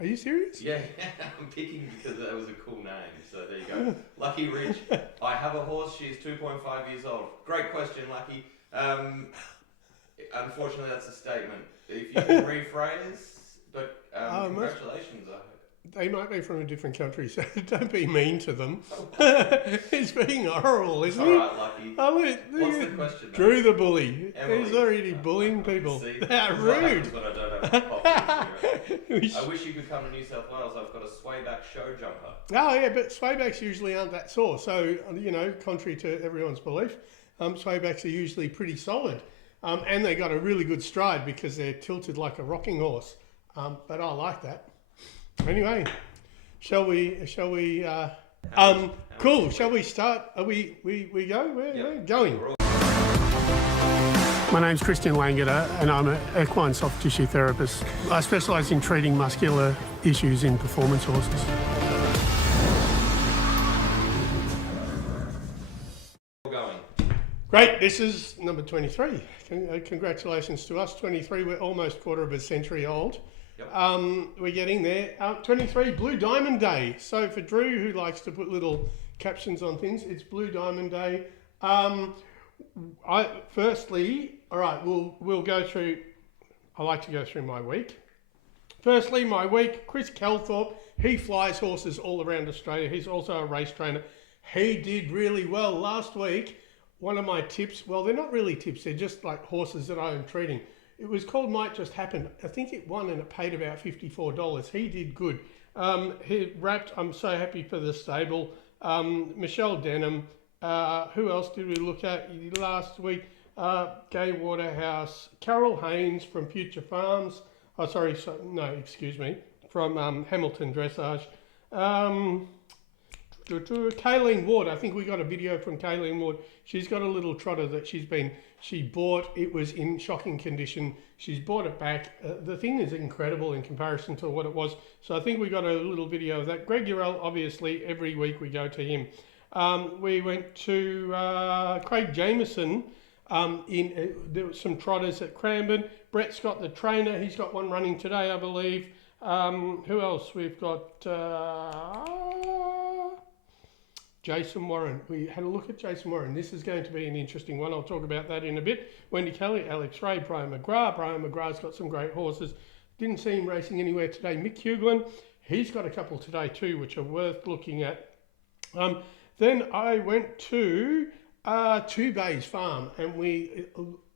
Are you serious? Yeah, I'm picking because that was a cool name. So there you go. Lucky Rich. I have a horse. She's 2.5 years old. Great question, Lucky. Unfortunately, that's a statement. If you can rephrase, but congratulations. They might be from a different country, so don't be mean to them. He's being horrible, isn't he? All right, Lucky. What's the question? Drew the bully. Emily. He's already bullying people. See, How rude. When I don't have coffee. I wish you could come to New South Wales. I've got a swayback show jumper. Oh yeah, but swaybacks usually aren't that sore. So contrary to everyone's belief, swaybacks are usually pretty solid, and they got a really good stride because they're tilted like a rocking horse. But I like that. Anyway, shall we? Cool. Shall we start? Are we go? We're going. My name's Christian Langeder and I'm an equine soft tissue therapist. I specialise in treating muscular issues in performance horses. We're going. Great, this is number 23. Congratulations to us, 23. We're almost quarter of a century old. Yep. We're getting there. 23, Blue Diamond Day. So for Drew, who likes to put little captions on things, it's Blue Diamond Day. We'll go through. I like to go through my week. Firstly, my week. Chris Calthorpe. He flies horses all around Australia. He's also a race trainer. He did really well last week. One of my tips. Well, they're not really tips. They're just like horses that I'm treating. It was called Might Just Happen. I think it won and it paid about $54. He did good. He wrapped. I'm so happy for the stable. Michelle Denham. Who else did we look at last week? Gay Waterhouse. Carol Haynes from Future Farms. From Hamilton Dressage. Kayleen Ward. I think we got a video from Kayleen Ward. She's got a little trotter that she bought. It was in shocking condition. She's bought it back. The thing is incredible in comparison to what it was. So I think we got a little video of that. Greg Urell, obviously, every week we go to him. We went to Craig Jameson. There were some trotters at Cranbourne. Brett Scott, the trainer, he's got one running today, I believe. Who else? We've got Jason Warren. We had a look at Jason Warren. This is going to be an interesting one. I'll talk about that in a bit. Wendy Kelly, Alex Ray, Brian McGrath. Brian McGrath's got some great horses. Didn't see him racing anywhere today. Mick Hughlin, he's got a couple today too, which are worth looking at. Then I went to Two Bays Farm, and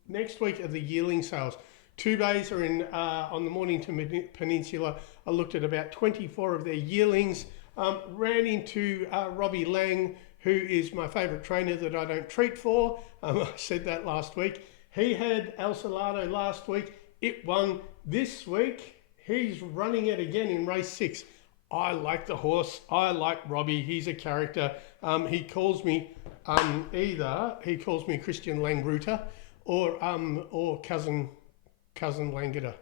next week are the yearling sales. Two Bays are in on the Mornington Peninsula. I looked at about 24 of their yearlings. Ran into Robbie Lang, who is my favourite trainer that I don't treat for. I said that last week. He had El Salado last week. It won this week. He's running it again in race 6. I like the horse. I like Robbie. He's a character. He calls me Christian Langruter or cousin Langeder.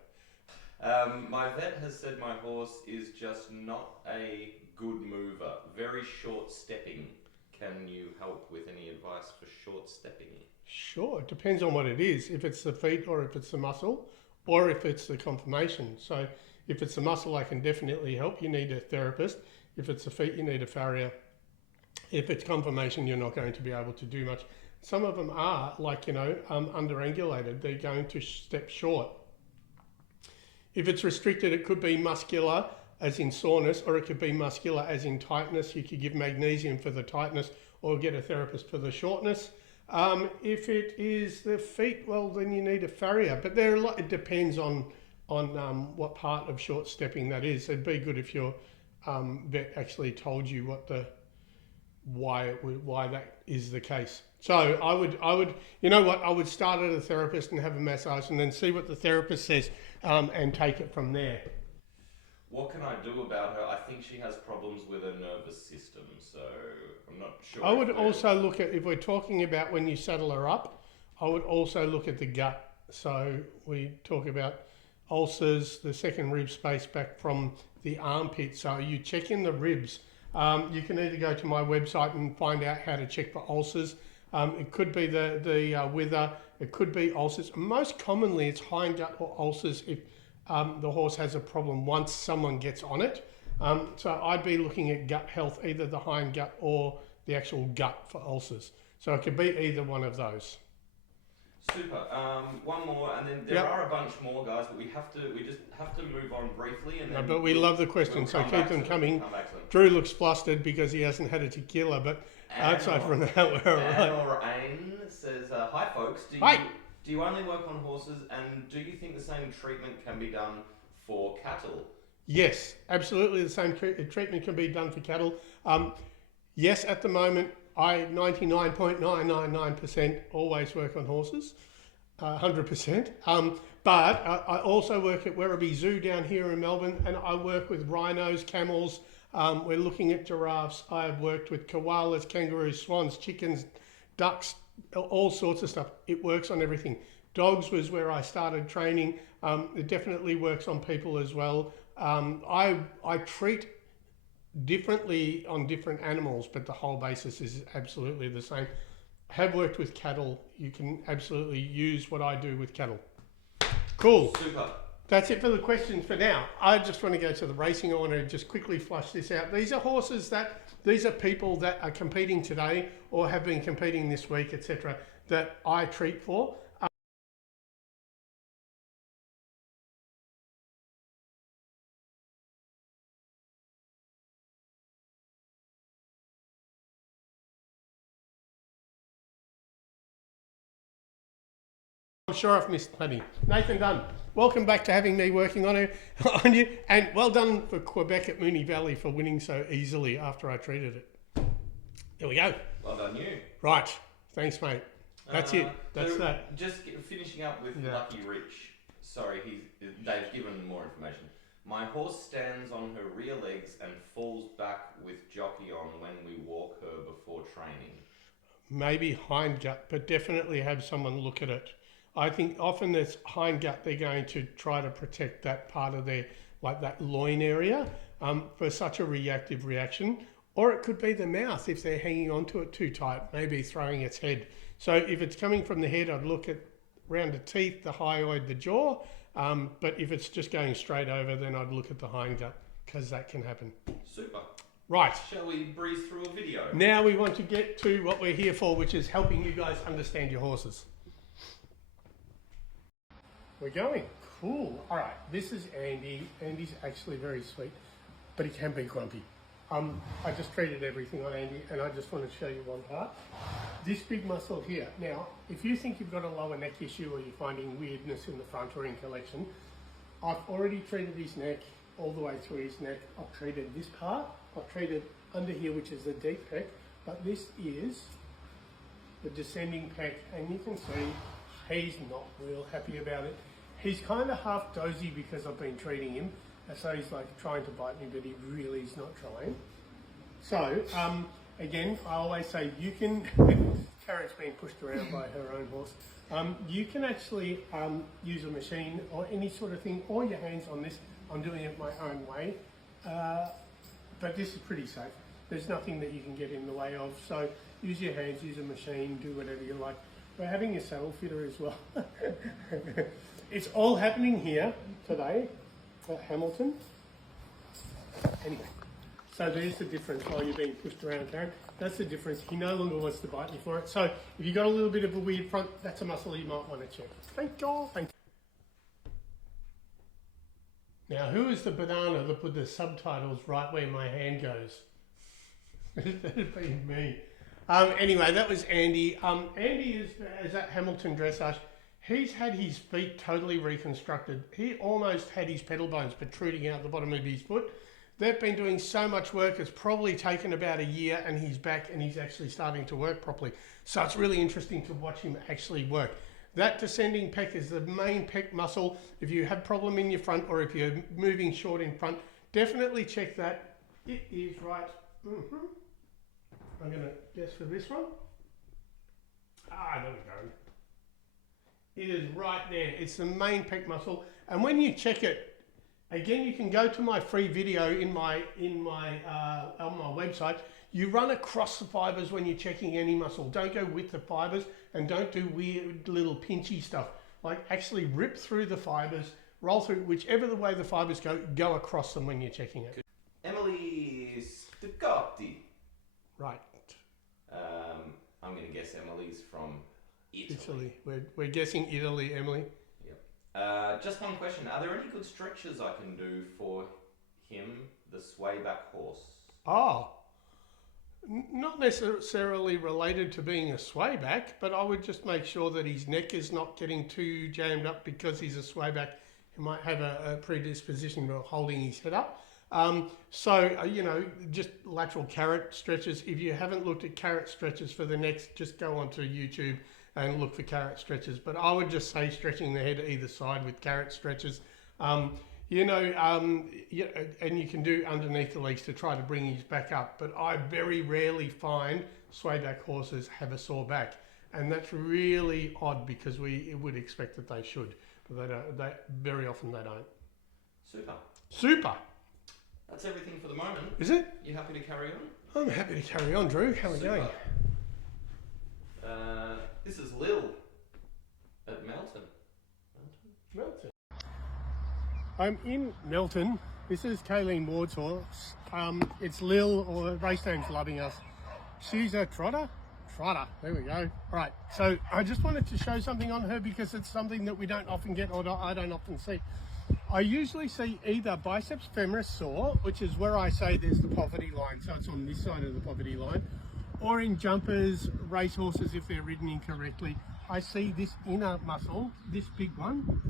My vet has said my horse is just not a good mover. Very short stepping. Can you help with any advice for short stepping? Sure, it depends on what it is. If it's the feet or if it's the muscle or if it's the conformation. So if it's the muscle, I can definitely help. You need a therapist. If it's the feet, you need a farrier. If it's conformation, you're not going to be able to do much. Some of them are underangulated. They're going to step short. If it's restricted, it could be muscular, as in soreness, or it could be muscular, as in tightness. You could give magnesium for the tightness or get a therapist for the shortness. If it is the feet, well, then you need a farrier. But it depends on what part of short stepping that is. It'd be good if your vet actually told you why that is the case. So I would start at a therapist and have a massage and then see what the therapist says and take it from there. What can I do about her? I think she has problems with her nervous system, so I'm not sure. I would also look at, if we're talking about when you saddle her up, I would also look at the gut. So we talk about ulcers, the second rib space back from the armpit. So you check in the ribs. You can either go to my website and find out how to check for ulcers. It could be the wither. It could be ulcers. Most commonly, it's hindgut or ulcers. If the horse has a problem once someone gets on it. So I'd be looking at gut health, either the hind gut or the actual gut for ulcers. So it could be either one of those. Super. One more, and then there are a bunch more, guys, but we just have to move on briefly, and then. But we love the questions, so keep them coming. Drew looks flustered because he hasn't had a tequila, but outside from that, we're all right. Anne says, "Hi, folks. Do you only work on horses, and do you think the same treatment can be done for cattle?" Yes, absolutely. The same treatment can be done for cattle. Yes, at the moment, I 99.999% always work on horses, 100%. But I also work at Werribee Zoo down here in Melbourne, and I work with rhinos, camels. We're looking at giraffes. I've worked with koalas, kangaroos, swans, chickens, ducks, all sorts of stuff. It works on everything. Dogs was where I started training. It definitely works on people as well. I treat differently on different animals, but the whole basis is absolutely the same. Have worked with cattle. You can absolutely use what I do with cattle. Cool. Super. That's it for the questions for now. I just want to go to the racing. I want to just quickly flush this out. These are these are people that are competing today or have been competing this week, etc., that I treat for. I'm sure I've missed plenty. Nathan Dunn, welcome back to having me working on you, and well done for Quebec at Moonee Valley for winning so easily after I treated it. There we go. Well done, you. Right. Thanks, mate. That's it. That's that. Just finishing up with Lucky Rich. Sorry, they've given more information. My horse stands on her rear legs and falls back with jockey on when we walk her before training. Maybe hind gut, but definitely have someone look at it. I think often there's hind gut, they're going to try to protect that part of their, like that loin area, for such a reactive reaction. Or it could be the mouth if they're hanging onto it too tight, maybe throwing its head. So if it's coming from the head, I'd look at around the teeth, the hyoid, the jaw. But if it's just going straight over, then I'd look at the hind gut, because that can happen. Super. Right. Shall we breeze through a video? Now we want to get to what we're here for, which is helping you guys understand your horses. We're going. Cool. All right. This is Andy. Andy's actually very sweet, but he can be grumpy. I just treated everything on Andy, and I just want to show you one part. This big muscle here. Now, if you think you've got a lower neck issue or you're finding weirdness in the front or in collection, I've already treated his neck all the way through his neck. I've treated this part. I've treated under here, which is the deep pec, but this is the descending pec, and you can see he's not real happy about it. He's kind of half dozy because I've been treating him, and so he's like trying to bite me, but he really is not trying. So, again, I always say you can, Karen's being pushed around by her own horse, you can actually use a machine or any sort of thing, or your hands on this. I'm doing it my own way, but this is pretty safe. There's nothing that you can get in the way of, so use your hands, use a machine, do whatever you like. We're having a saddle fitter as well. It's all happening here today at Hamilton. Anyway, so there's the difference while you're being pushed around, Karen. That's the difference. He no longer wants to bite you for it. So if you've got a little bit of a weird front, that's a muscle you might want to check. Thank God. Thank you. Now, who is the banana that put the subtitles right where my hand goes? That'd be me. Anyway, that was Andy. Andy is at Hamilton Dressage. He's had his feet totally reconstructed. He almost had his pedal bones protruding out the bottom of his foot. They've been doing so much work, it's probably taken about a year, and he's back and he's actually starting to work properly. So it's really interesting to watch him actually work. That descending pec is the main pec muscle. If you have problem in your front or if you're moving short in front, definitely check that. It is right. I'm going to guess for this one. There we go. It is right there. It's the main pec muscle. And when you check it, again, you can go to my free video on my website. You run across the fibers when you're checking any muscle. Don't go with the fibers and don't do weird little pinchy stuff. Like actually rip through the fibers, roll through whichever the way the fibres go across them when you're checking it. Emily Stuccotti. Right. I'm going to guess Emily's from Italy. We're guessing Italy, Emily. Yep. Just one question. Are there any good stretches I can do for him, the swayback horse? Oh, not necessarily related to being a swayback, but I would just make sure that his neck is not getting too jammed up because he's a swayback. He might have a predisposition to holding his head up. Just lateral carrot stretches. If you haven't looked at carrot stretches for the necks, just go onto YouTube and look for carrot stretches. But I would just say stretching the head either side with carrot stretches. And you can do underneath the legs to try to bring his back up. But I very rarely find swayback horses have a sore back. And that's really odd because we would expect that they should. But they don't. Very often they don't. Super. That's everything for the moment. Is it? You happy to carry on? I'm happy to carry on, Drew. How are we going? This is Lil at Melton. Melton. I'm in Melton. This is Kayleen Ward's horse. It's Lil, or race name's Loving Us. She's a trotter. There we go. Right. So I just wanted to show something on her because it's something that we don't often get, or I don't often see. I usually see either biceps femoris sore, which is where I say there's the poverty line, so it's on this side of the poverty line, or in jumpers, racehorses, if they're ridden incorrectly, I see this inner muscle, this big one,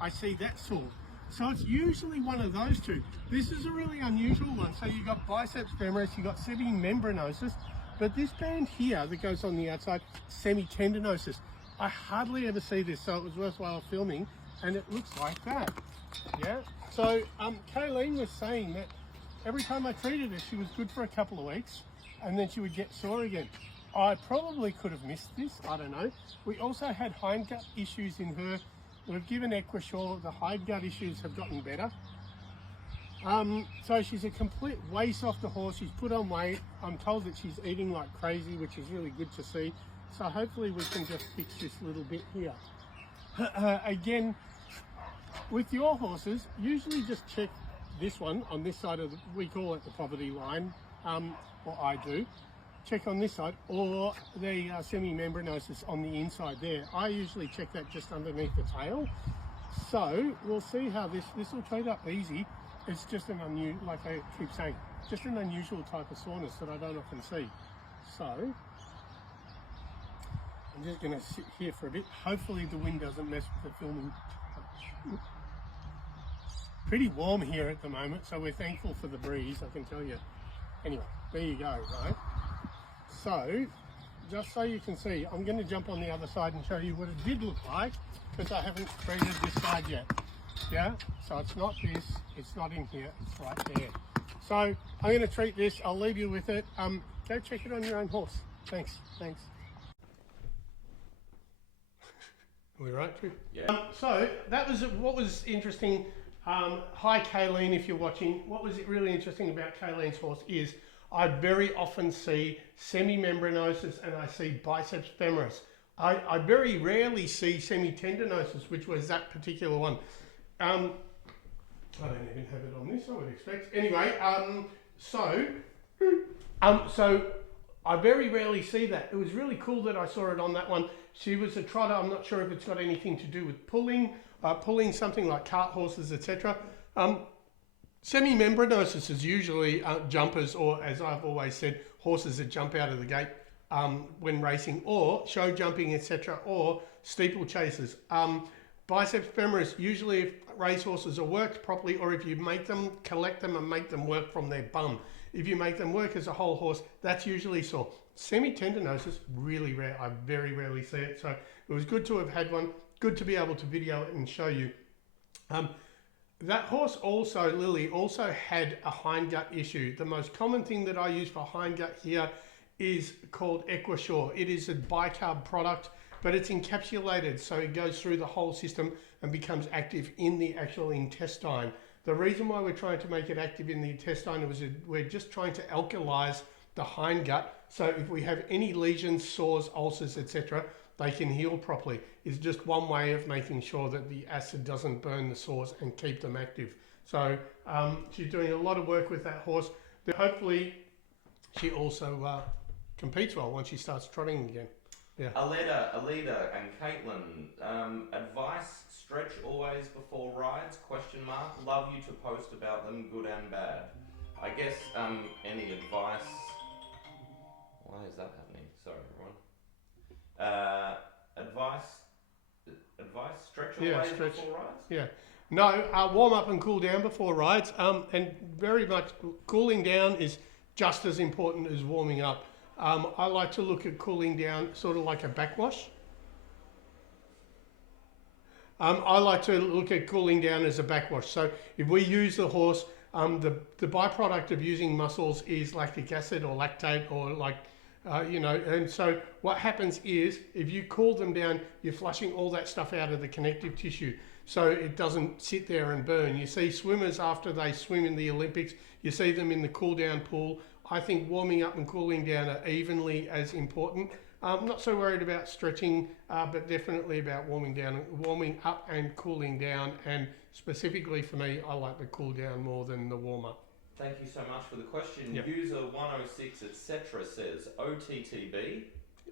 I see that sore. So it's usually one of those two. This is a really unusual one. So you've got biceps femoris, you've got semimembranosus, but this band here that goes on the outside, semitendinosus. I hardly ever see this, so it was worthwhile filming. And it looks like that, yeah? So Kayleen was saying that every time I treated her, she was good for a couple of weeks, and then she would get sore again. I probably could have missed this, I don't know. We also had hindgut issues in her. We've given Equisure, the hindgut issues have gotten better. So she's a complete waste off the horse. She's put on weight. I'm told that she's eating like crazy, which is really good to see. So hopefully we can just fix this little bit here. Again, with your horses, usually just check this one on this side of we call it the poverty line, or I do. Check on this side, or the semimembranosus on the inside there. I usually check that just underneath the tail. So we'll see how this will trade up easy. It's just an unusual, like I keep saying, just an unusual type of soreness that I don't often see. So I'm just going to sit here for a bit. Hopefully the wind doesn't mess with the filming. Pretty warm here at the moment, so we're thankful for the breeze, I can tell you. Anyway, there you go, right? So, just so you can see, I'm going to jump on the other side and show you what it did look like, because I haven't treated this side yet. Yeah? So it's not this, it's not in here, it's right there. So, I'm going to treat this, I'll leave you with it. Go check it on your own horse. Thanks. Are we right, Drew? Yeah. So that was what was interesting. Hi, Kayleen, if you're watching. What was really interesting about Kayleen's horse is I very often see semimembranosus and I see biceps femoris. I very rarely see semitendinosus, which was that particular one. I don't even have it on this, I would expect. Anyway, so I very rarely see that. It was really cool that I saw it on that one. She was a trotter. I'm not sure if it's got anything to do with pulling something like cart horses, etc. Semimembranosus is usually jumpers, or as I've always said, horses that jump out of the gate when racing, or show jumping, etc., or steeplechasers. Biceps femoris, usually if racehorses are worked properly, or if you make them, collect them and make them work from their bum. If you make them work as a whole horse, that's usually sore. Semitendinosus, really rare. I very rarely see it. So it was good to have had one. Good to be able to video it and show you. That horse also, Lily, also had a hindgut issue. The most common thing that I use for hindgut here is called Equisure. It is a bicarb product, but it's encapsulated, so it goes through the whole system and becomes active in the actual intestine. The reason why we're trying to make it active in the intestine is we're just trying to alkalize the hindgut. So if we have any lesions, sores, ulcers, etc., they can heal properly. It's just one way of making sure that the acid doesn't burn the sores and keep them active. So she's doing a lot of work with that horse. Hopefully she also competes well once she starts trotting again. Yeah. Alida and Caitlin, advice, stretch always before rides, ? Love you to post about them, good and bad. I guess any advice... Why is that happening? Sorry, everyone. Advice, stretch always before rides? Yeah. No, warm up and cool down before rides. And very much cooling down is just as important as warming up. I like to look at cooling down sort of like a backwash. I like to look at cooling down as a backwash. So if we use the horse, the byproduct of using mussels is lactic acid or lactate or and so what happens is if you cool them down, you're flushing all that stuff out of the connective tissue so it doesn't sit there and burn. You see swimmers after they swim in the Olympics, you see them in the cool down pool. I think warming up and cooling down are evenly as important. I'm not so worried about stretching, but definitely about warming up and cooling down. And specifically for me, I like the cool down more than the warm up. Thank you so much for the question. Yep. User 106 etc. says OTTB.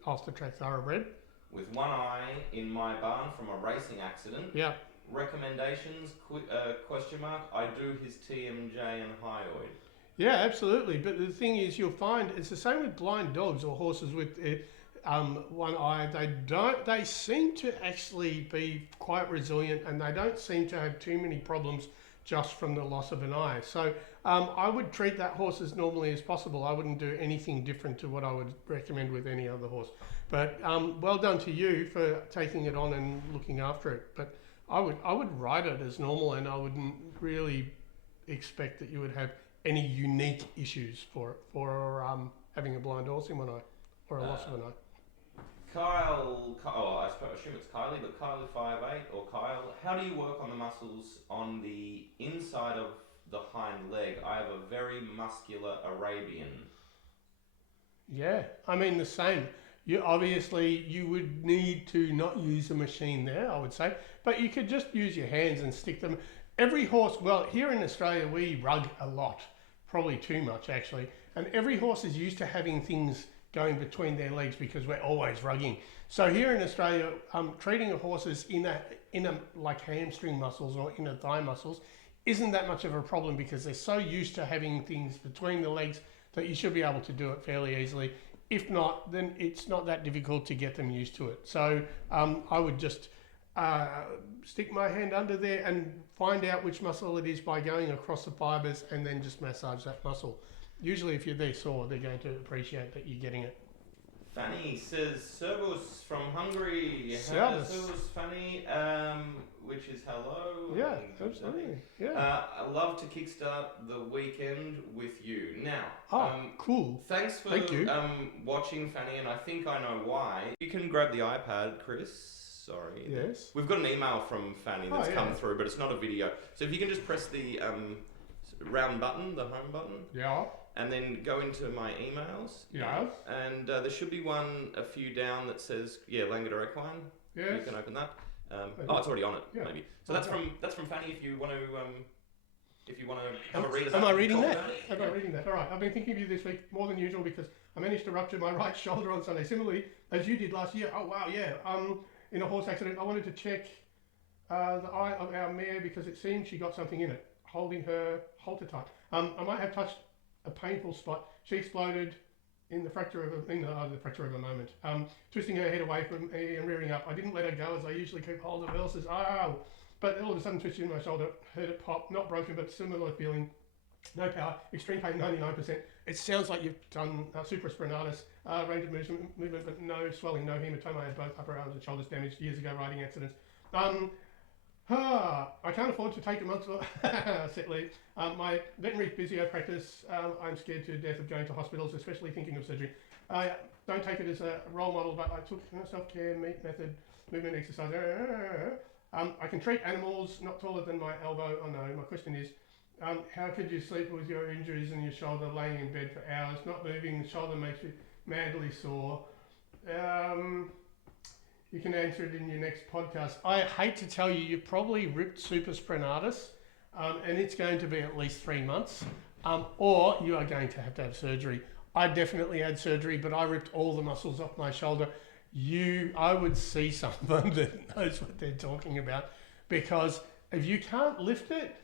Off the track thoroughbred. With one eye in my barn from a racing accident. Yeah. Recommendations? ? I do his TMJ and hyoid. Yeah, absolutely. But the thing is, you'll find it's the same with blind dogs or horses with one eye. They seem to actually be quite resilient, and they don't seem to have too many problems just from the loss of an eye. So I would treat that horse as normally as possible. I wouldn't do anything different to what I would recommend with any other horse. But well done to you for taking it on and looking after it. But I would ride it as normal, and I wouldn't really expect that you would have any unique issues for having a blind horse in one eye or a loss of an eye. Kyle, I assume it's Kylie, but Kylie58 or Kyle, how do you work on the muscles on the inside of the hind leg? I have a very muscular Arabian. Yeah, I mean the same. You would need to not use a machine there, I would say, but you could just use your hands and stick them. Every horse, well, here in Australia, we rug a lot, probably too much actually. And every horse is used to having things going between their legs because we're always rugging. So here in Australia, treating a horse's inner like hamstring muscles or inner thigh muscles isn't that much of a problem because they're so used to having things between the legs that you should be able to do it fairly easily. If not, then it's not that difficult to get them used to it. So I would just stick my hand under there and find out which muscle it is by going across the fibers and then just massage that muscle. Usually if they're sore, they're going to appreciate that you're getting it. Fanny says, Servus from Hungary. Servus, Fanny, which is hello. Yeah, absolutely. Yeah. I love to kickstart the weekend with you. Now, cool. Thanks for Thank you. watching, Fanny, and I think I know why. You can grab the iPad, Chris. Sorry. Yes. We've got an email from Fanny that's come through, but it's not a video. So if you can just press the round button, the home button. Yeah. And then go into my emails. Yeah. And there should be one a few down that says, Langeder Equine. Yes. You can open that. It's already on it, maybe. So that's from Fanny. If you want to have a read. Am I reading that? Am I reading that? All right. I've been thinking of you this week more than usual because I managed to rupture my right shoulder on Sunday. Similarly, as you did last year. Oh wow, yeah. In a horse accident, I wanted to check the eye of our mare because it seemed she got something in it, holding her halter tight. I might have touched a painful spot. She exploded in the fracture of a moment, twisting her head away from me and rearing up. I didn't let her go as I usually keep hold of Elsa's. But all of a sudden twisted in my shoulder, heard it pop, not broken, but similar feeling. No power, extreme pain, 99%. It sounds like you've done supraspinatus, range of movement, but no swelling, no hematoma. I had both upper arms and shoulders damaged years ago riding accidents. I can't afford to take a month's sick leave. My veterinary physio practice, I'm scared to death of going to hospitals, especially thinking of surgery. I don't take it as a role model, but I took self-care, meat method, movement, exercise. I can treat animals not taller than my elbow. Oh no, my question is, how could you sleep with your injuries in your shoulder, laying in bed for hours, not moving, the shoulder makes you madly sore. You can answer it in your next podcast. I hate to tell you, you've probably ripped supraspinatus, and it's going to be at least 3 months, or you are going to have surgery. I definitely had surgery, but I ripped all the muscles off my shoulder. I would see someone that knows what they're talking about, because if you can't lift it,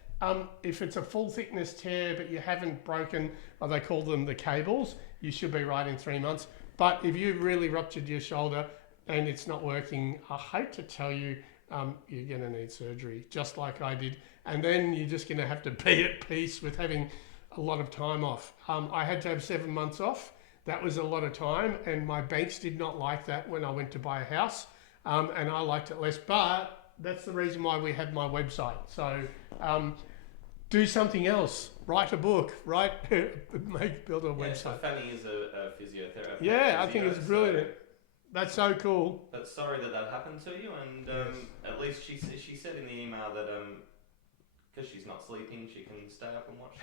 if it's a full thickness tear but you haven't broken, or they call them the cables, you should be right in 3 months. But if you've really ruptured your shoulder and it's not working, I hate to tell you, you're going to need surgery, just like I did. And then you're just going to have to be at peace with having a lot of time off. I had to have 7 months off. That was a lot of time, and my banks did not like that when I went to buy a house, and I liked it less. But that's the reason why we have my website. So do something else. Write a book. Build a website. Fanny is a physiotherapist. Yeah, I think it's brilliant. That's so cool. But sorry that happened to you, and at least she said in the email that because she's not sleeping, she can stay up and watch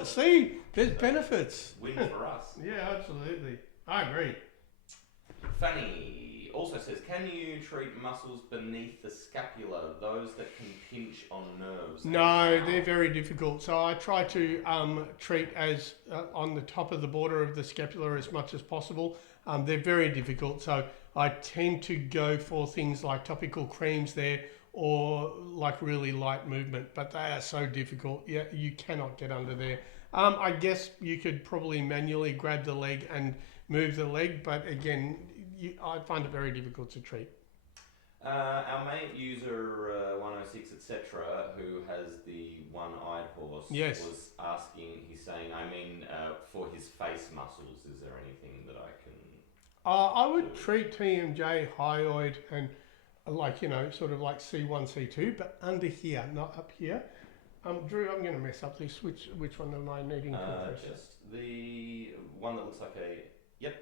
it. See, there's benefits. Win for us. Yeah, absolutely. I agree. Fanny also says, can you treat muscles beneath the scapula, those that can pinch on nerves? No, they're very difficult. So I try to treat as on the top of the border of the scapula as much as possible. They're very difficult. So I tend to go for things like topical creams there, or like really light movement, but they are so difficult. Yeah, you cannot get under there. I guess you could probably manually grab the leg and move the leg, but again, I find it very difficult to treat. Our mate user 106 etc., who has the one-eyed horse, yes, was asking. He's saying, for his face muscles, is there anything that I can? I would treat TMJ, hyoid, and sort of like C1, C2, but under here, not up here. Drew, I'm going to mess up this. Which one am I needing to press? Just the one that looks like a. Yep.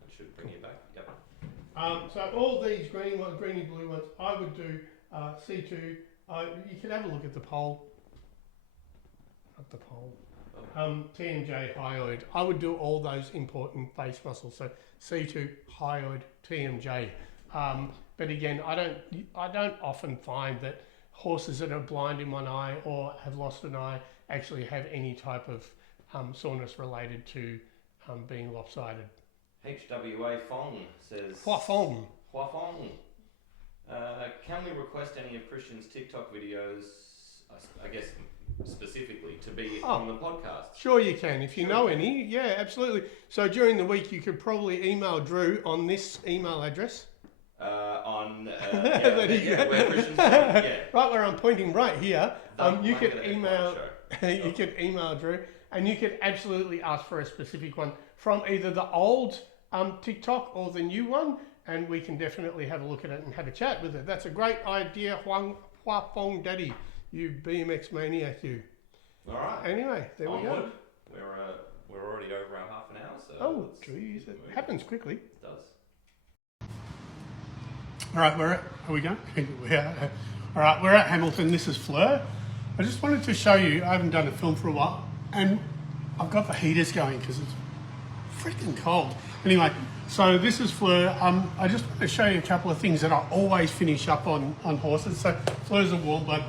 That should bring you back. Yep. So all these greeny blue ones, I would do C2. You could have a look at the pole. Not the pole. TMJ, hyoid. I would do all those important face muscles. So C2, hyoid, TMJ. But again, I don't often find that horses that are blind in one eye or have lost an eye actually have any type of soreness related to being lopsided. HWA Fong says... Hua Fong. Hua Fong. Can we request any of Christian's TikTok videos, I guess specifically, to be on the podcast? Sure you can. If you know any, yeah, absolutely. So during the week, you could probably email Drew on this email address. Where Christian's right where I'm pointing right here. You could email. You could email Drew, and you could absolutely ask for a specific one from either the old TikTok or the new one, and we can definitely have a look at it and have a chat with it. That's a great idea, Hua Fong Daddy. You BMX maniac, you. All right. Anyway, there we go. We're already over our half an hour, so. Oh, geez, it happens quickly. It does. All right, are we going? All right, we're at Hamilton. This is Fleur. I just wanted to show you, I haven't done a film for a while, and I've got the heaters going because it's freaking cold. Anyway, so this is Fleur. I just want to show you a couple of things that I always finish up on horses. So Fleur's a warm blood.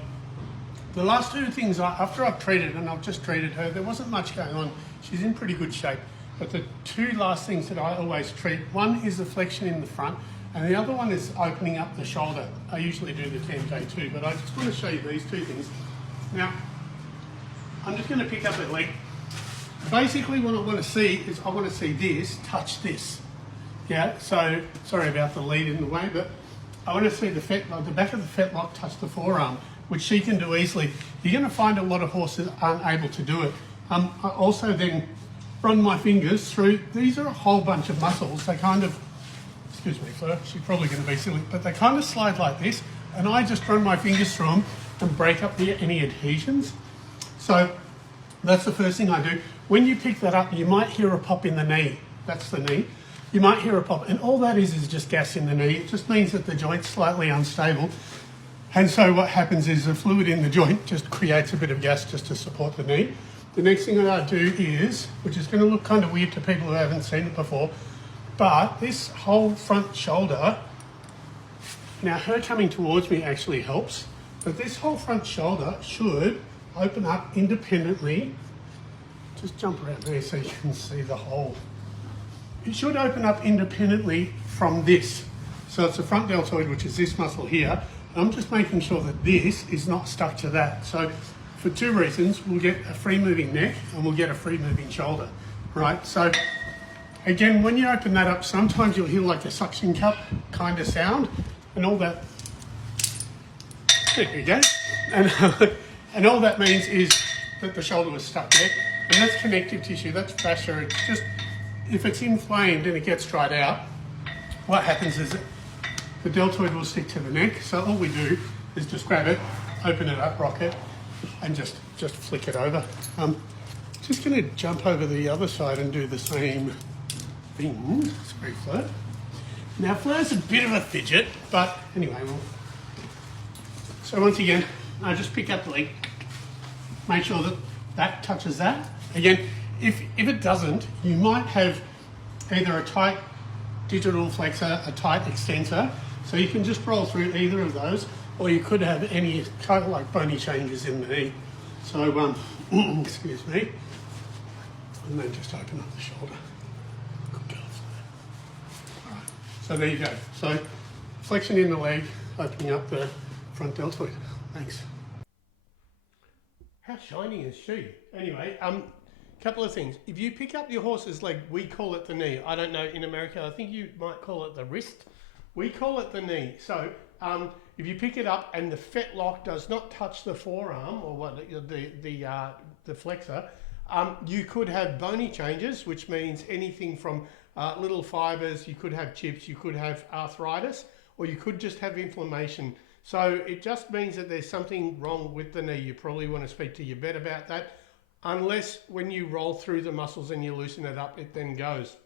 The last two things, after I've treated, and I've just treated her, there wasn't much going on. She's in pretty good shape. But the two last things that I always treat, one is the flexion in the front, and the other one is opening up the shoulder. I usually do the 10K too, but I just want to show you these two things. Now, I'm just going to pick up her leg. Basically what I want to see is I want to see this touch this. Yeah, so sorry about the lead in the way, but I want to see the back of the fetlock touch the forearm, which she can do easily. You're going to find a lot of horses aren't able to do it. I also then run my fingers through. These are a whole bunch of muscles. They kind of, excuse me, Fleur, she's probably going to be silly, but they kind of slide like this, and I just run my fingers through them and break up any adhesions. So that's the first thing I do. When you pick that up, you might hear a pop in the knee. That's the knee. You might hear a pop, and all that is just gas in the knee. It just means that the joint's slightly unstable. And so what happens is the fluid in the joint just creates a bit of gas just to support the knee. The next thing that I do is, which is going to look kind of weird to people who haven't seen it before, but this whole front shoulder Now her coming towards me actually helps, but this whole front shoulder should open up independently. Just jump around there so you can see the hole. It should open up independently from this. So it's the front deltoid, which is this muscle here. I'm just making sure that this is not stuck to that. So for two reasons, we'll get a free moving neck and we'll get a free moving shoulder, right? So again, when you open that up, sometimes you'll hear like a suction cup kind of sound and all that. There you go. And all that means is that the shoulder was stuck there. And that's connective tissue, that's fascia. It's just, if it's inflamed and it gets dried out, what happens is that the deltoid will stick to the neck. So all we do is just grab it, open it up, rock it, and just flick it over. Just going to jump over the other side and do the same thing. It's very flat. Now Flair's a bit of a fidget, but anyway, so once again, I just pick up the leg, make sure that that touches that. Again, if it doesn't, you might have either a tight digital flexor, a tight extensor, so you can just roll through either of those, or you could have any kind of like bony changes in the knee. So, excuse me, and then just open up the shoulder. Good girl. All right, so there you go. So flexion in the leg, opening up the front deltoid. Thanks. How shiny is she? Anyway, couple of things. If you pick up your horse's leg, we call it the knee. I don't know, in America, I think you might call it the wrist. We call it the knee. So if you pick it up and the fetlock does not touch the forearm or what the flexor, you could have bony changes, which means anything from little fibers. You could have chips, you could have arthritis, or you could just have inflammation. So it just means that there's something wrong with the knee. You probably want to speak to your vet about that. Unless when you roll through the muscles and you loosen it up, it then goes.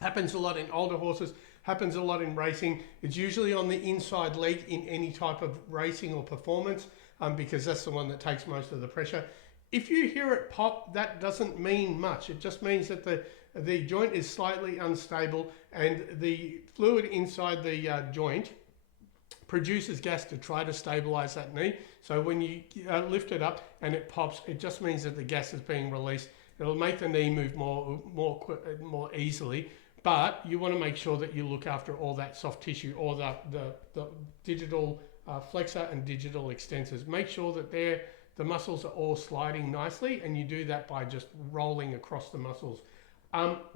Happens a lot in older horses, happens a lot in racing. It's usually on the inside leg in any type of racing or performance, because that's the one that takes most of the pressure. If you hear it pop, that doesn't mean much. It just means that the joint is slightly unstable and the fluid inside the joint produces gas to try to stabilize that knee. So when you lift it up and it pops, it just means that the gas is being released. It'll make the knee move more easily, but you want to make sure that you look after all that soft tissue, or the digital flexor and digital extensors. Make sure that the muscles are all sliding nicely, and you do that by just rolling across the muscles.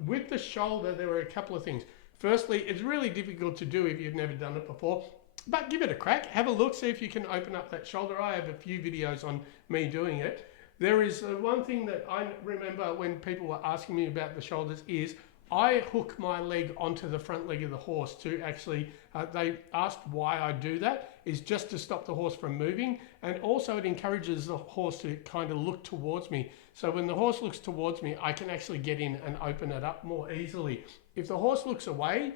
With the shoulder, there are a couple of things. Firstly, it's really difficult to do if you've never done it before. But give it a crack, have a look, see if you can open up that shoulder. I have a few videos on me doing it. There is one thing that I remember when people were asking me about the shoulders is I hook my leg onto the front leg of the horse to actually, they asked why I do that, is just to stop the horse from moving, and also it encourages the horse to kind of look towards me. So when the horse looks towards me, I can actually get in and open it up more easily. If the horse looks away,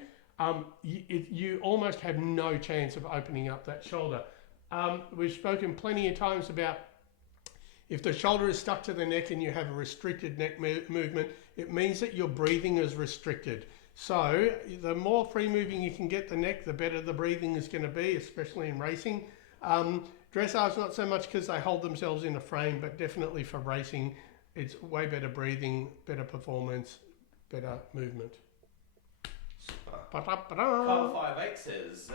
you almost have no chance of opening up that shoulder. We've spoken plenty of times about if the shoulder is stuck to the neck and you have a restricted neck movement, it means that your breathing is restricted. So the more free moving you can get the neck, the better the breathing is going to be, especially in racing. Dressage not so much because they hold themselves in a frame, but definitely for racing, it's way better breathing, better performance, better movement. Carl 58 says,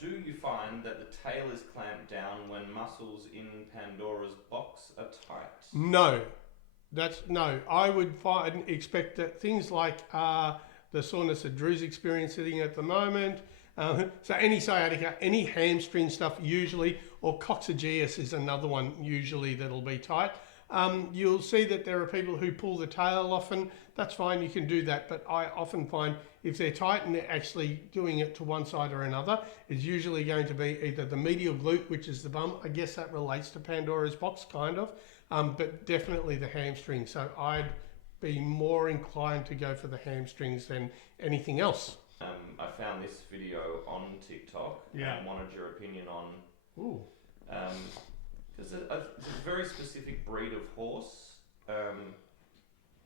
do you find that the tail is clamped down when muscles in Pandora's box are tight? No, no. I would expect that things like the soreness that Drew's experiencing at the moment, so any sciatica, any hamstring stuff usually, or coccygeus is another one usually that'll be tight. You'll see that there are people who pull the tail often. That's fine, you can do that, but I often find if they're tight and they're actually doing it to one side or another, it's usually going to be either the medial glute, which is the bum. I guess that relates to Pandora's box, kind of, but definitely the hamstring. So I'd be more inclined to go for the hamstrings than anything else. I found this video on TikTok and wanted your opinion on. Ooh. It's a very specific breed of horse,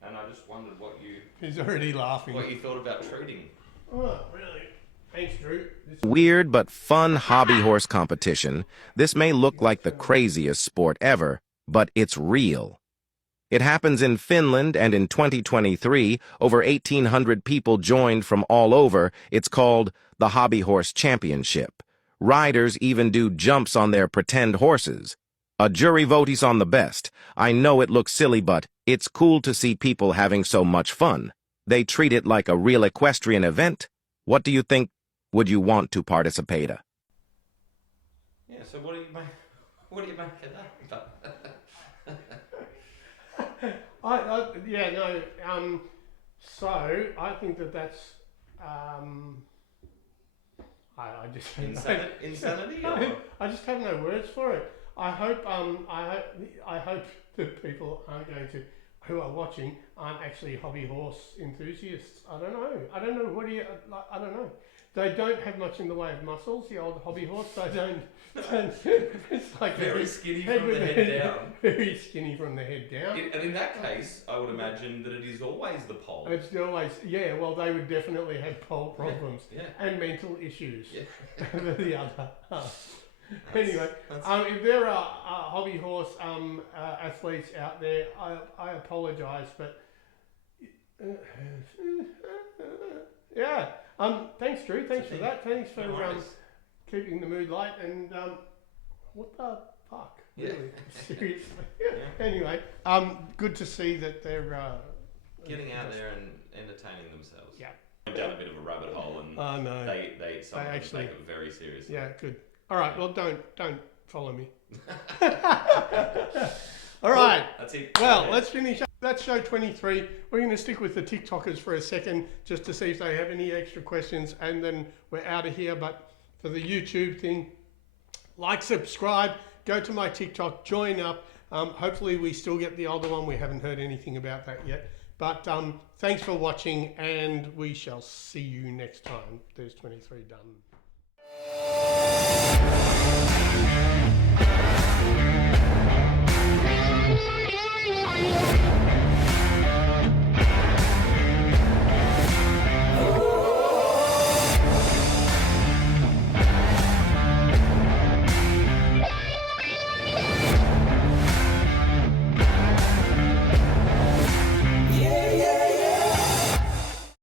and I just wondered what you... He's already laughing. What you thought about treating. Oh, really? Thanks, Drew. Weird but fun hobby horse competition. This may look like the craziest sport ever, but it's real. It happens in Finland, and in 2023, over 1,800 people joined from all over. It's called the Hobby Horse Championship. Riders even do jumps on their pretend horses. A jury vote is on the best. I know it looks silly, but it's cool to see people having so much fun. They treat it like a real equestrian event. What do you think? Would you want to participate? Yeah, so what do you make of that? So I think that's I just Insanity? I just have no words for it. I hope that people who are watching aren't actually hobby horse enthusiasts. I don't know. What do you like? I don't know. They don't have much in the way of muscles. The old hobby horse. They don't. It's like very skinny from the head down. Very skinny from the head down. And in that case, I would imagine that it is always the pole. It's always, yeah, well, they would definitely have pole problems and mental issues. Yeah. The other. Anyway, if there are hobby horse athletes out there, I apologise, but yeah. Thanks, Drew. Thanks for that. Thanks for keeping the mood light. And what the fuck? Yeah. Really? Seriously. Anyway, good to see that they're getting out there and entertaining themselves. Yeah. Went down a bit of a rabbit hole, and no. they actually take it very seriously. Yeah, good. All right. Well, don't follow me. All right. That's it. Well, let's finish up. That's show 23. We're going to stick with the TikTokers for a second just to see if they have any extra questions, and then we're out of here. But for the YouTube thing, like, subscribe, go to my TikTok, join up. Hopefully we still get the older one. We haven't heard anything about that yet. But thanks for watching, and we shall see you next time. There's 23 done.